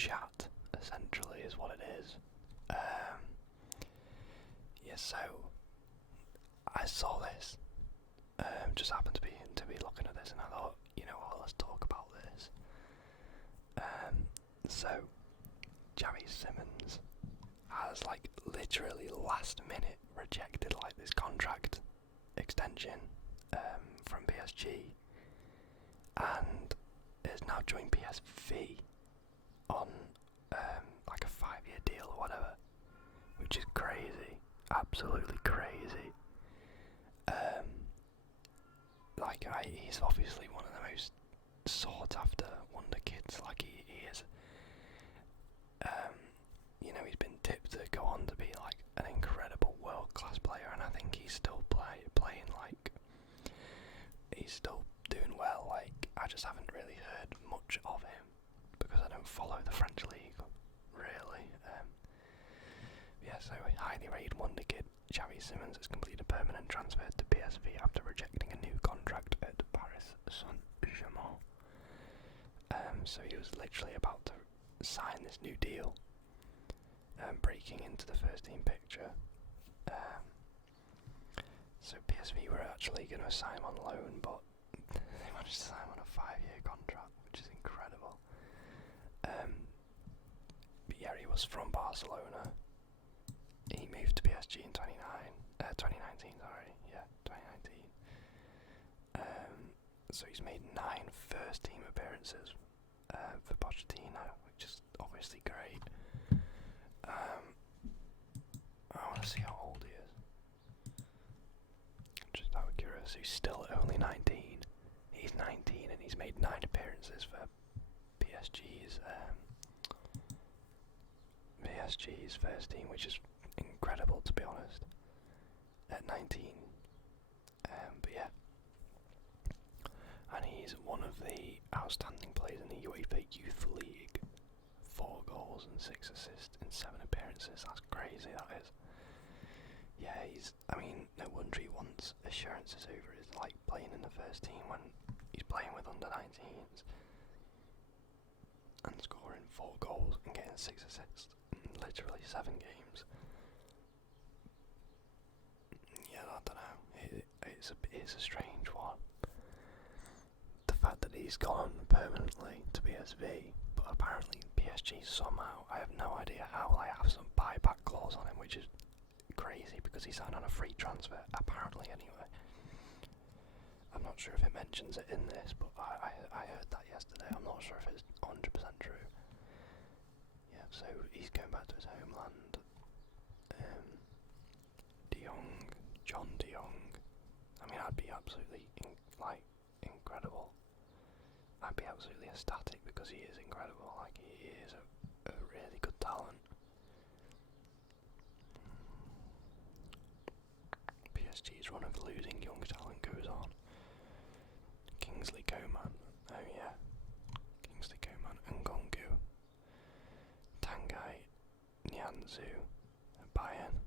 chat, essentially, is what it is. So I saw this, just happened to be looking at this, and I thought, you know what, let's talk about this. So Xavi Simons has literally last minute rejected this contract extension from PSG, and is now joined PSV on a 5-year deal or whatever, which is crazy, absolutely crazy. He's obviously one of the most sought after wonder kids. He is. He's been tipped to go on to be an incredible world class player, and I think he's still playing he's still doing well. I just haven't really heard much of him because I don't follow the French league really. So a highly rated wonder kid, Xavi Simons, has completed a permanent transfer to PSV after rejecting a new contract at Paris Saint-Germain. So he was literally about to sign this new deal, breaking into the first team picture. So PSV were actually going to sign him on loan, but they managed to sign him on a 5-year contract, which is incredible. But yeah, he was from Barcelona. He moved to PSG in 2019, sorry. Yeah, 2019. So he's made 9 first team appearances for Pochettino, which is obviously great. I want to see how old he is. Just out of curiosity, he's still only 19. He's 19 and he's made 9 appearances for PSG's first team, which is incredible, to be honest, at 19. But yeah, and he's one of the outstanding players in the UEFA Youth League. 4 goals and 6 assists in 7 appearances. That's crazy, that is. Yeah, no wonder he wants assurances over his playing in the first team when he's playing with under 19s and scoring 4 goals and getting 6 assists in literally 7 games. Yeah, I don't know. It's a strange one. The fact that he's gone permanently to PSV, but apparently PSG somehow, I have no idea how, they have some buyback clause on him, which is crazy because he signed on a free transfer, apparently anyway. I'm not sure if it mentions it in this, but I heard that yesterday. I'm not sure if it's 100% true. Yeah, so he's going back to his homeland. John De Jong. I'd be absolutely incredible. I'd be absolutely ecstatic because he is incredible. He is a really good talent. PSG's run of losing young talent goes on. Kingsley Coman. Oh yeah. Kingsley Coman. Ngongu. Tanguy. Nianzou. Bayern.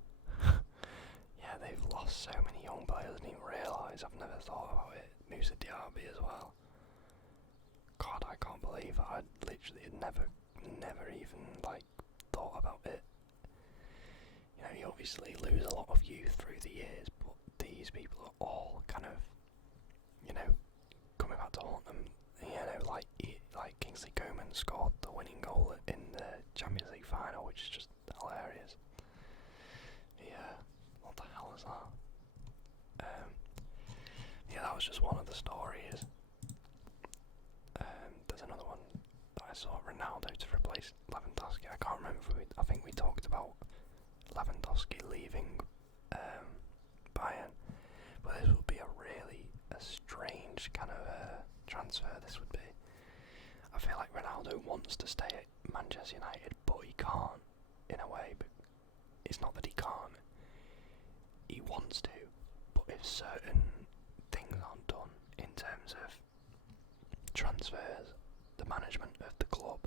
Yeah, they've lost so many young players. I didn't even realise. I've never thought about it. Moussa Diaby as well. God, I can't believe it. I literally never even thought about it. You obviously lose a lot of youth through the years, but these people are all kind of, coming back to haunt them. Like Kingsley Coman scored the winning goal in the Champions League final, which is just hilarious. Yeah, what the hell is that? Yeah, that was just one of the stories. There's another one that I saw, Ronaldo to replace Lewandowski. I can't remember if I think we talked about Lewandowski leaving Bayern, but this would be a strange kind of transfer. This would be. I feel like Ronaldo wants to stay at Manchester United, but he can't, in a way. But it's not that he can't. He wants to, but if certain things aren't done in terms of transfers, the management of the club,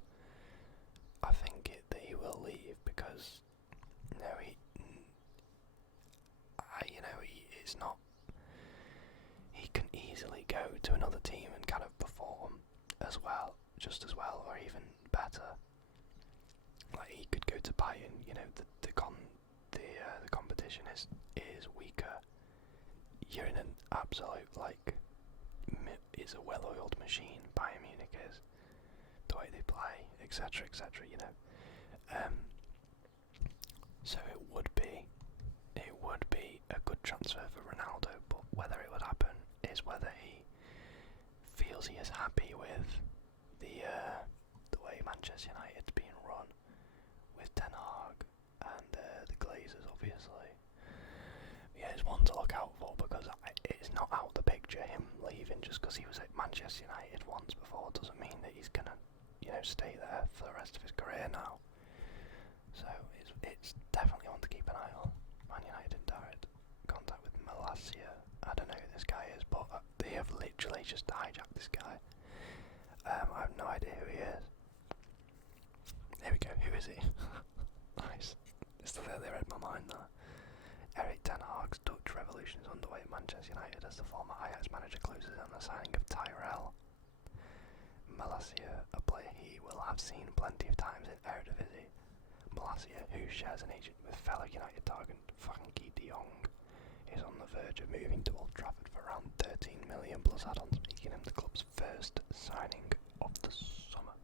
I think that he will leave because it's not. He can easily go to another team and kind of perform just as well, or even better. he could go to Bayern. You know, the competition is weaker. You're in an absolute it's a well-oiled machine. Bayern Munich is, the way they play, etc., etc. You know, so it would be a good transfer for Ronaldo, but whether it would happen is whether he feels he is happy with the way Manchester United's being run, with Ten Hag and the Glazers, obviously. Yeah, it's one to look out for, because it's not out the picture. Him leaving just because he was at Manchester United once before doesn't mean that he's gonna, stay there for the rest of his career now. So it's definitely one to keep an eye on. Man United in direct contact with Malacia. I don't know who this guy is, but they have literally just hijacked this guy. I have no idea who he is. There we go. Who is he? Nice. They read my mind there. Erik Ten Hag's Dutch revolution is underway at Manchester United as the former Ajax manager closes on the signing of Tyrell Malacia, a player he will have seen plenty of times in Eredivisie. Malacia, who shares an agent with fellow United target Frankie de Jong, is on the verge of moving to Old Trafford for around 13 million plus add-ons, making him the club's first signing of the summer.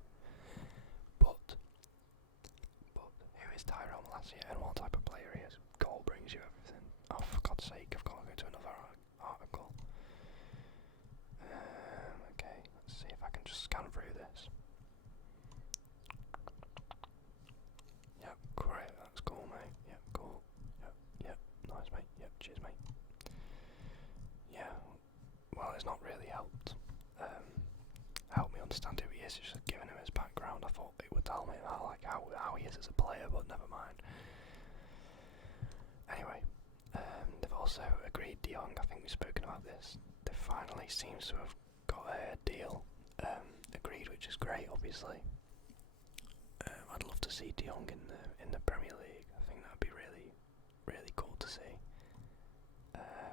But who is Tyrell Malacia and what type of player he is? Goal brings you everything. Oh, for God's sake, I've got to go to another article. Okay, let's see if I can just scan through this. Yep, great, that's cool, mate. Yep, cool. Yep, nice, mate. Yep, cheers, mate. Yeah, well, it's not really helped me understand who he is. It's just giving him his background. I thought it would tell me about how he is as a player, but never mind. Anyway, they've also agreed De Jong. I think we've spoken about this. They finally seems to have got a deal agreed, which is great. Obviously, I'd love to see De Jong in the Premier League. I think that'd be really, really cool to see.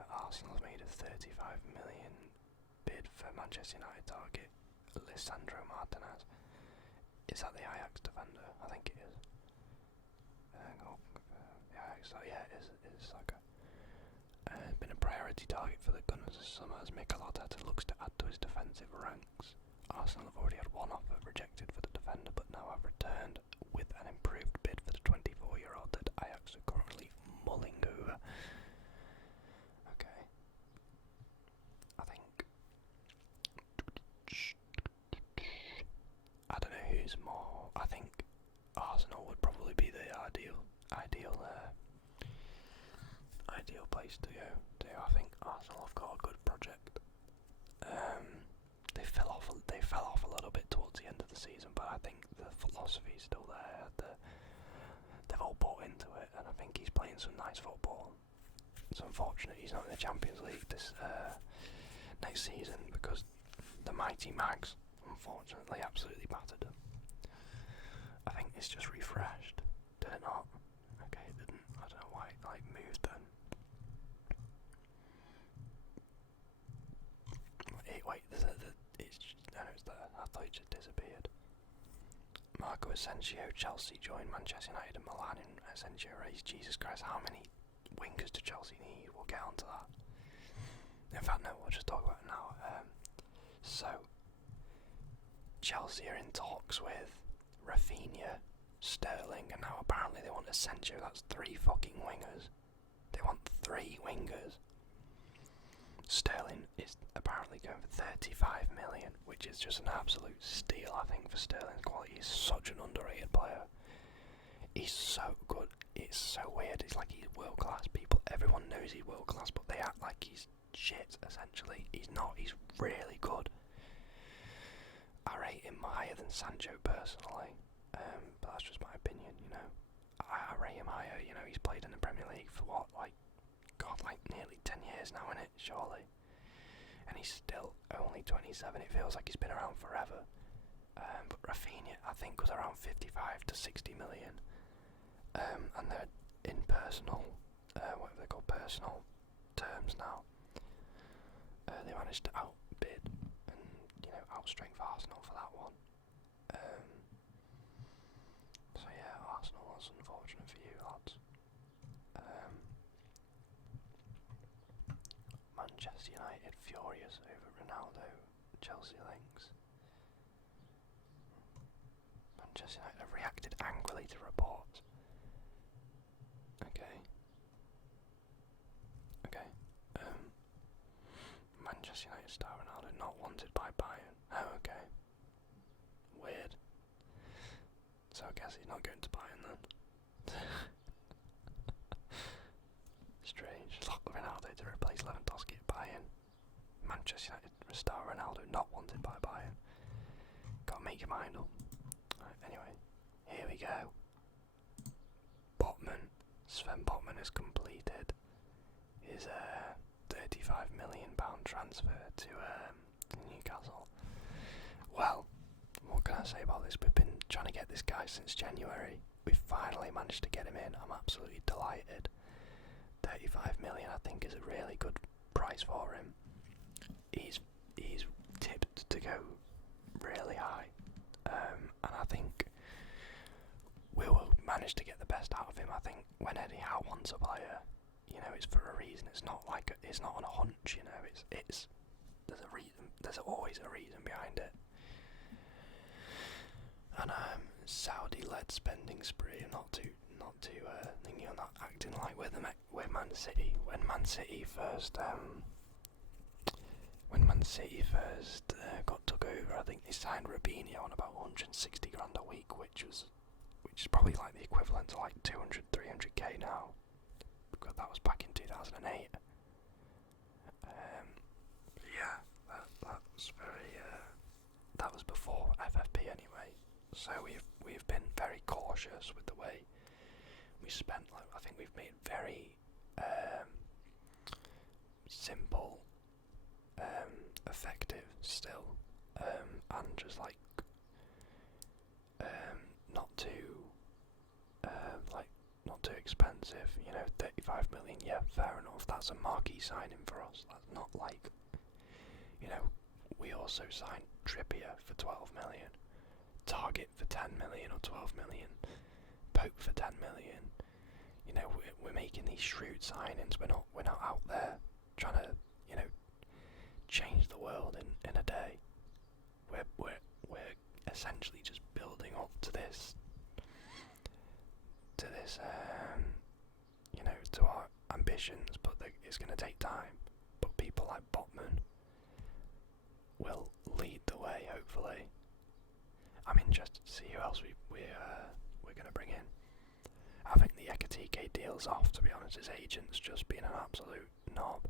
Arsenal have made a 35 million bid for Manchester United target Lisandro Martinez. Is that the Ajax defender? I think it is. Yeah, it is. It's like been a priority target for the Gunners this summer as Mikel Arteta looks to add to his defensive ranks. Arsenal have already had one offer rejected for the defender, but now have returned with an improved bid for the 24-year-old that Ajax are currently mulling over. Okay. I don't know who's more. I think Arsenal would probably be the ideal place to go to. I think Arsenal have got a good project. They fell off a little bit towards the end of the season, but I think the philosophy is still there. They've all bought into it, and I think he's playing some nice football. It's unfortunate he's not in the Champions League this next season because the mighty Mags, unfortunately, absolutely battered him. I think it's just refreshed. Did it not? Okay, it didn't. I don't know why it moved then. Wait, it's there. I thought it just disappeared. Marco Asensio, Chelsea joined Manchester United and Milan in Asensio race. Jesus Christ, how many wingers do Chelsea need? We'll get onto that. In fact, no, we'll just talk about it now. So, Chelsea are in talks with Rafinha, Sterling, and now apparently they want Asensio. That's 3 fucking wingers. They want 3 wingers. Sterling is apparently going for 35 million, which is just an absolute steal, I think, for Sterling's quality. He's such an underrated player. He's so good. It's so weird. It's like he's world class. Everyone knows he's world class, but they act like he's shit, essentially. He's not. He's really good. I rate him higher than Sancho personally, but that's just my opinion, I rate him higher. He's played in the Premier League for what, nearly 10 years now, innit, surely. And he's still only 27. It feels like he's been around forever. But Rafinha, I think, was around 55 to 60 million. And they're in personal terms now. They managed to outbid and, outstrength Arsenal for that one. So yeah, Arsenal Manchester United furious over Ronaldo. Chelsea links. Manchester United have reacted angrily to reports. Okay. Manchester United star Ronaldo not wanted by Bayern. Oh, okay. Weird. So I guess he's not going to Bayern then. Strange. Ronaldo to replace Lewandowski at Bayern. Manchester United star Ronaldo not wanted by Bayern. Gotta make your mind up. Right, anyway, here we go. Sven Botman has completed his £35 million transfer to Newcastle. Well, what can I say about this? We've been trying to get this guy since January. We've finally managed to get him in. I'm absolutely delighted. 35 million, I think, is a really good price for him. He's tipped to go really high, and I think we will manage to get the best out of him. I think when Eddie Howe wants a player, it's for a reason. It's not like it's not on a hunch. It's there's a reason. There's always a reason behind it. And Saudi-led spending spree. Not too thinking on that, acting like we're Man City. When Man City first got took over, I think they signed Robinho on about 160 grand a week, which is probably like the equivalent to like 200, 300k now. Because that was back in 2008. That was very. That was before FFP anyway. So we've been very cautious with the way we spent. I think we've made very simple, effective still, and just not too expensive. 35 million. Yeah, fair enough. That's a marquee signing for us. That's not like, we also signed Trippier for 12 million, Target for 10 million or 12 million, Pope for 10 million. We're making these shrewd signings. We're not out there trying to, change the world in a day. We're essentially just building up to this, to our ambitions, but it's going to take time. But people like Botman will lead the way, hopefully. I'm interested to see who else we're going to bring in. I think the Ekatike deal's off, to be honest. His agent's just been an absolute knob.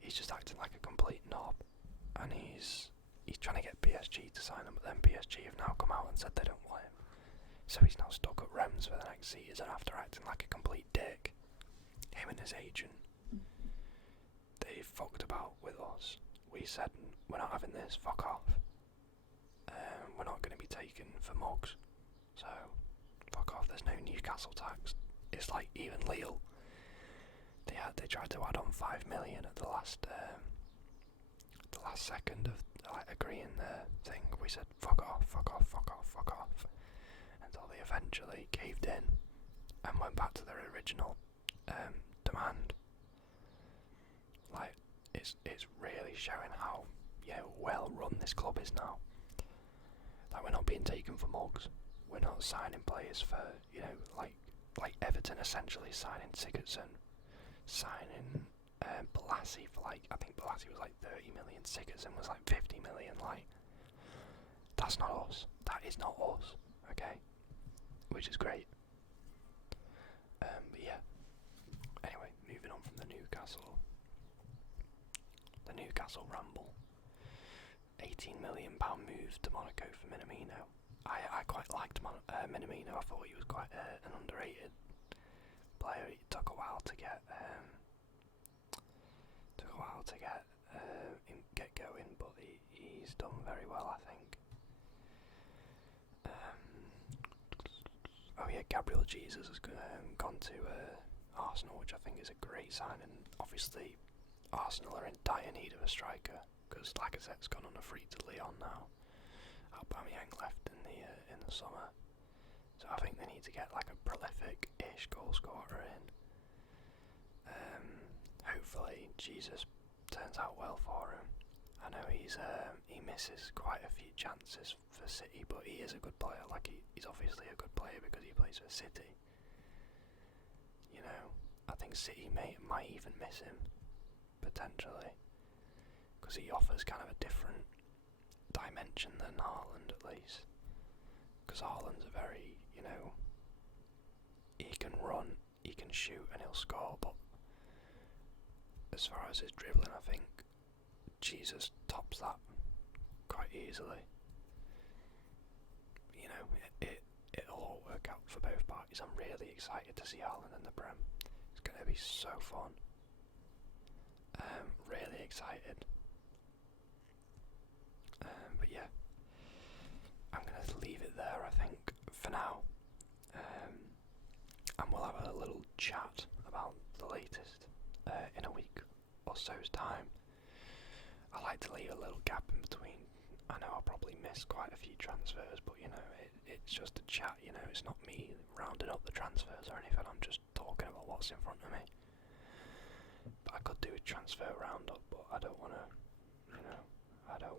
He's just acting like a complete knob, and he's trying to get PSG to sign him, but then PSG have now come out and said they don't want him. So he's now stuck at Reims for the next season after acting like a complete dick. Him and his agent, they fucked about with us. We said, we're not having this, fuck off. We're not going to be taken for mugs. So, fuck off, there's no Newcastle tax. It's like even Lille. They tried to add on 5 million at the last second of agreeing the thing. We said, fuck off. Until they eventually caved in and went back to their original demand. It's really showing how well run this club is now. We're not being taken for mugs. We're not signing players for like Everton essentially signing Sigurdsson, signing Balassi for I think Balassi was like 30 million, Sigurdsson was like 50 million. That's not us. That is not us. Okay, which is great. But yeah. Anyway, moving on from the Newcastle ramble. £18 million move to Monaco for Minamino. I quite liked Minamino. I thought he was quite an underrated player. It took a while to get get going, but he's done very well, I think. Gabriel Jesus has gone to Arsenal, which I think is a great signing. Obviously, Arsenal are in dire need of a striker because Lacazette's gone on a free to Lyon now. Aubameyang left in the summer, so I think they need to get like a prolific-ish goal scorer in. hopefully Jesus turns out well for him. I know he misses quite a few chances for City, but he is a good player. Like he's obviously a good player because he plays for City. You know, I think City might even miss him potentially because he offers kind of a different dimension than Haaland, at least. Because Haaland's a very, you know, he can run, he can shoot, and he'll score. But as far as his dribbling, I think Jesus tops that quite easily. You know, it'll all work out for both parties. I'm really excited to see Haaland in the Prem. It's going to be so fun. Really excited. But yeah, I'm going to leave it there, I think, for now. And we'll have a little chat about the latest in a week or so's time. I like to leave a little gap in between. I know I'll probably miss quite a few transfers, but you know, it's just a chat, you know, it's not me rounding up the transfers or anything, I'm just talking about what's in front of me. But I could do a transfer roundup, but I don't want to, you know, I know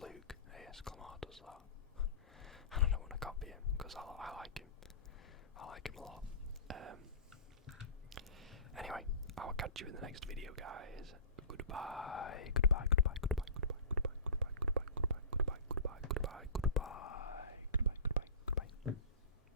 Luke, AS Clamart does that, and I don't want to copy him, because I like him. I like him a lot. Anyway, I'll catch you in the next video, guys. Goodbye.